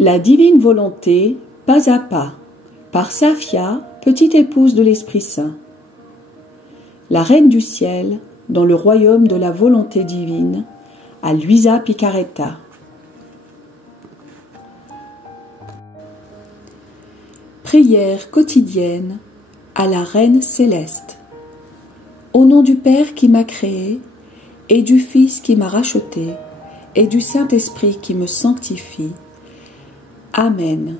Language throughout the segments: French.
La divine volonté, pas à pas, par Safia, petite épouse de l'Esprit Saint. La Reine du Ciel, dans le royaume de la volonté divine, à Luisa Picaretta. Prière quotidienne à la Reine céleste. Au nom du Père qui m'a créé, et du Fils qui m'a racheté, et du Saint-Esprit qui me sanctifie. Amen.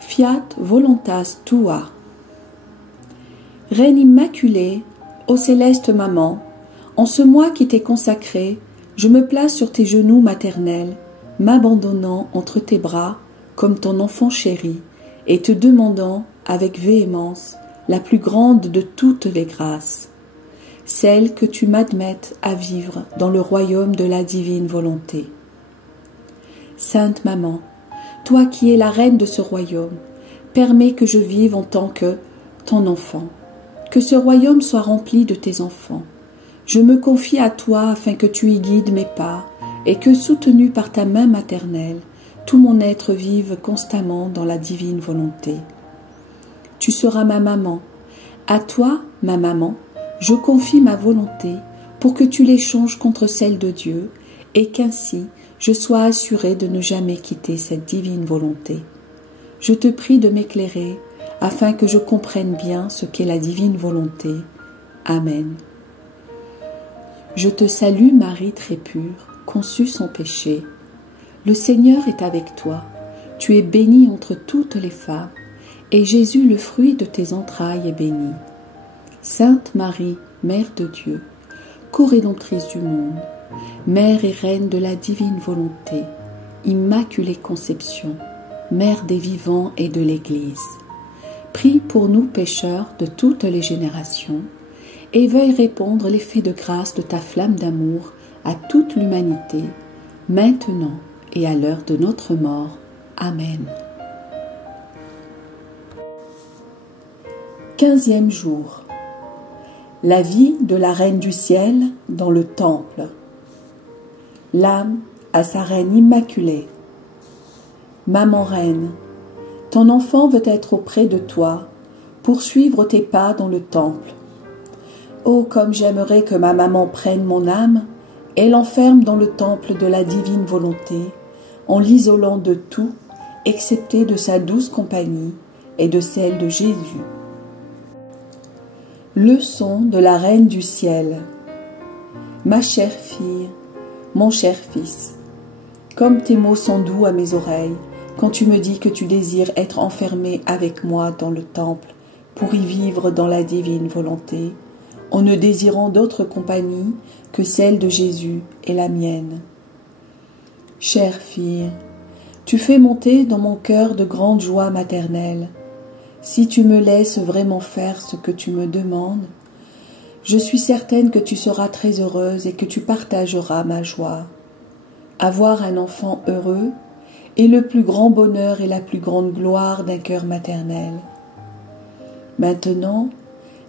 Fiat voluntas tua. Reine immaculée, ô céleste maman, en ce mois qui t'est consacré, je me place sur tes genoux maternels, m'abandonnant entre tes bras comme ton enfant chéri, et te demandant avec véhémence la plus grande de toutes les grâces, celle que tu m'admettes à vivre dans le royaume de la divine volonté. Sainte Maman, toi qui es la reine de ce royaume, permets que je vive en tant que ton enfant, que ce royaume soit rempli de tes enfants. Je me confie à toi afin que tu y guides mes pas et que, soutenu par ta main maternelle, tout mon être vive constamment dans la divine volonté. Tu seras ma maman. À toi, ma maman, je confie ma volonté pour que tu l'échanges contre celle de Dieu et qu'ainsi je sois assurée de ne jamais quitter cette divine volonté. Je te prie de m'éclairer afin que je comprenne bien ce qu'est la divine volonté. Amen. Je te salue Marie très pure, conçue sans péché. Le Seigneur est avec toi. Tu es bénie entre toutes les femmes, et Jésus, le fruit de tes entrailles, est béni. Sainte Marie, Mère de Dieu, co-rédemptrice du monde, Mère et Reine de la divine volonté, Immaculée Conception, Mère des vivants et de l'Église, prie pour nous pécheurs de toutes les générations, et veuille répandre l'effet de grâce de ta flamme d'amour à toute l'humanité, maintenant et à l'heure de notre mort. Amen. 15e jour. La vie de la Reine du Ciel dans le Temple. L'âme à sa Reine immaculée. Maman Reine, ton enfant veut être auprès de toi, pour suivre tes pas dans le Temple. Oh, comme j'aimerais que ma maman prenne mon âme et l'enferme dans le Temple de la divine volonté, en l'isolant de tout, excepté de sa douce compagnie et de celle de Jésus. Leçon de la Reine du Ciel. Ma chère fille, mon cher fils, comme tes mots sont doux à mes oreilles, quand tu me dis que tu désires être enfermé avec moi dans le Temple pour y vivre dans la divine volonté, en ne désirant d'autre compagnie que celle de Jésus et la mienne. Chère fille, tu fais monter dans mon cœur de grandes joies maternelles. Si tu me laisses vraiment faire ce que tu me demandes, je suis certaine que tu seras très heureuse et que tu partageras ma joie. Avoir un enfant heureux est le plus grand bonheur et la plus grande gloire d'un cœur maternel. Maintenant,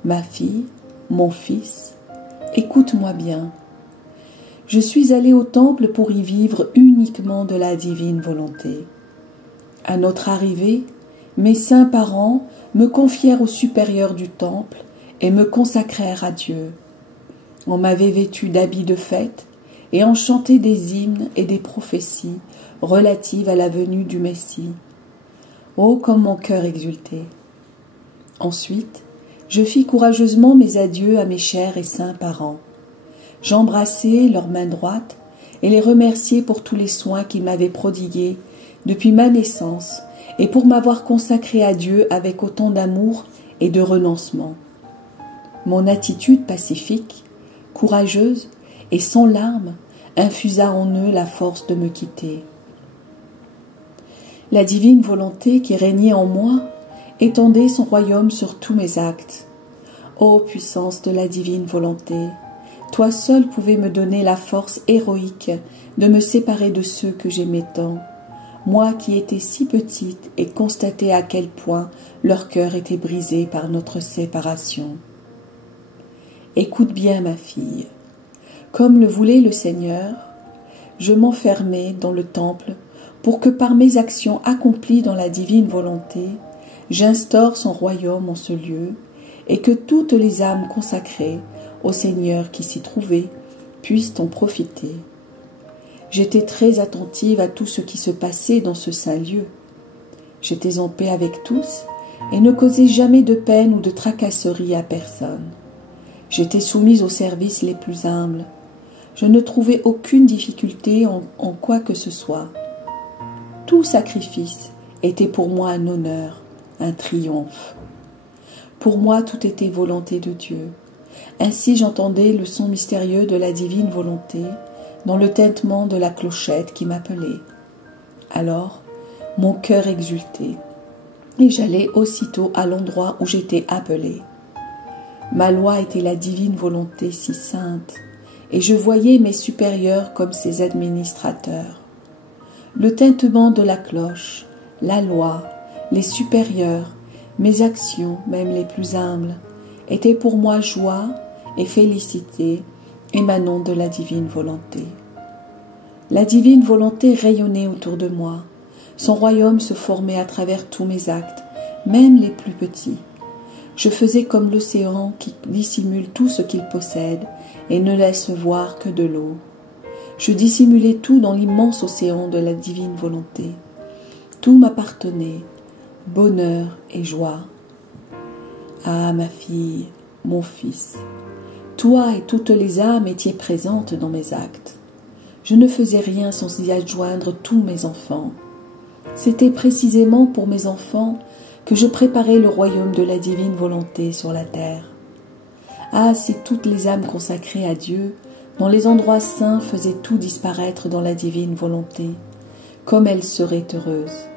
ma fille, mon fils, écoute-moi bien. Je suis allée au temple pour y vivre uniquement de la divine volonté. À notre arrivée, mes saints parents me confièrent au supérieur du temple et me consacrèrent à Dieu. On m'avait vêtue d'habits de fête et on chantait des hymnes et des prophéties relatives à la venue du Messie. Oh, comme mon cœur exultait! Ensuite, je fis courageusement mes adieux à mes chers et saints parents. J'embrassai leur main droite et les remerciai pour tous les soins qu'ils m'avaient prodigués depuis ma naissance et pour m'avoir consacré à Dieu avec autant d'amour et de renoncement. Mon attitude pacifique, courageuse et sans larmes infusa en eux la force de me quitter. La divine volonté qui régnait en moi étendait son royaume sur tous mes actes. Ô puissance de la divine volonté, toi seul pouvais me donner la force héroïque de me séparer de ceux que j'aimais tant, moi qui étais si petite et constatais à quel point leur cœur était brisé par notre séparation. Écoute bien, ma fille. Comme le voulait le Seigneur, je m'enfermai dans le temple pour que par mes actions accomplies dans la divine volonté, j'instaure son royaume en ce lieu, et que toutes les âmes consacrées au Seigneur qui s'y trouvaient puissent en profiter. J'étais très attentive à tout ce qui se passait dans ce saint lieu. J'étais en paix avec tous et ne causais jamais de peine ou de tracasserie à personne. J'étais soumise aux services les plus humbles. Je ne trouvais aucune difficulté en quoi que ce soit. Tout sacrifice était pour moi un honneur, un triomphe. Pour moi, tout était volonté de Dieu. Ainsi j'entendais le son mystérieux de la divine volonté dans le tintement de la clochette qui m'appelait. Alors, mon cœur exultait, et j'allais aussitôt à l'endroit où j'étais appelée. Ma loi était la divine volonté si sainte, et je voyais mes supérieurs comme ses administrateurs. Le tintement de la cloche, la loi, les supérieurs, mes actions, même les plus humbles, étaient pour moi joie et félicité émanant de la divine volonté. La divine volonté rayonnait autour de moi. Son royaume se formait à travers tous mes actes, même les plus petits. Je faisais comme l'océan qui dissimule tout ce qu'il possède et ne laisse voir que de l'eau. Je dissimulais tout dans l'immense océan de la divine volonté. Tout m'appartenait, bonheur et joie. Ah, ma fille, mon fils, toi et toutes les âmes étiez présentes dans mes actes. Je ne faisais rien sans y adjoindre tous mes enfants. C'était précisément pour mes enfants que je préparais le royaume de la divine volonté sur la terre. Ah, si toutes les âmes consacrées à Dieu, dans les endroits saints, faisaient tout disparaître dans la divine volonté, comme elles seraient heureuses.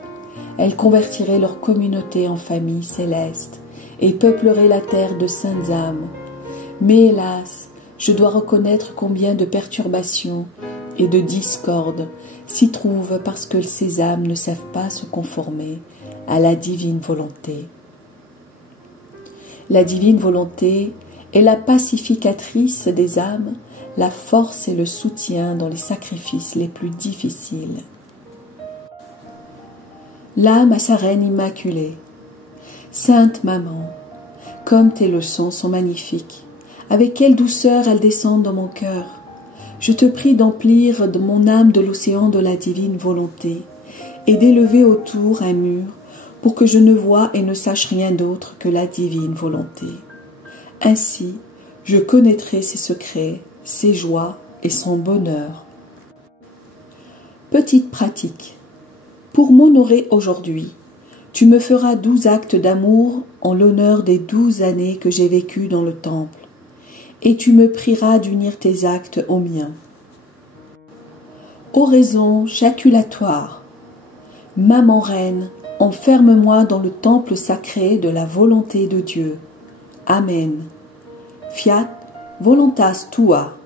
Elles convertiraient leur communauté en famille céleste et peupleraient la terre de saintes âmes. Mais hélas, je dois reconnaître combien de perturbations et de discordes s'y trouvent parce que ces âmes ne savent pas se conformer à la divine volonté. La divine volonté est la pacificatrice des âmes, la force et le soutien dans les sacrifices les plus difficiles. L'âme a sa reine immaculée. Sainte Maman, comme tes leçons sont magnifiques, avec quelle douceur elles descendent dans mon cœur. Je te prie d'emplir de mon âme de l'océan de la divine volonté et d'élever autour un mur pour que je ne voie et ne sache rien d'autre que la divine volonté. Ainsi, je connaîtrai ses secrets, ses joies et son bonheur. Petite pratique. Pour m'honorer aujourd'hui, tu me feras 12 actes d'amour en l'honneur des 12 années que j'ai vécues dans le temple, et tu me prieras d'unir tes actes aux miens. Oraison jaculatoire. Maman reine, enferme-moi dans le temple sacré de la volonté de Dieu. Amen. Fiat voluntas tua.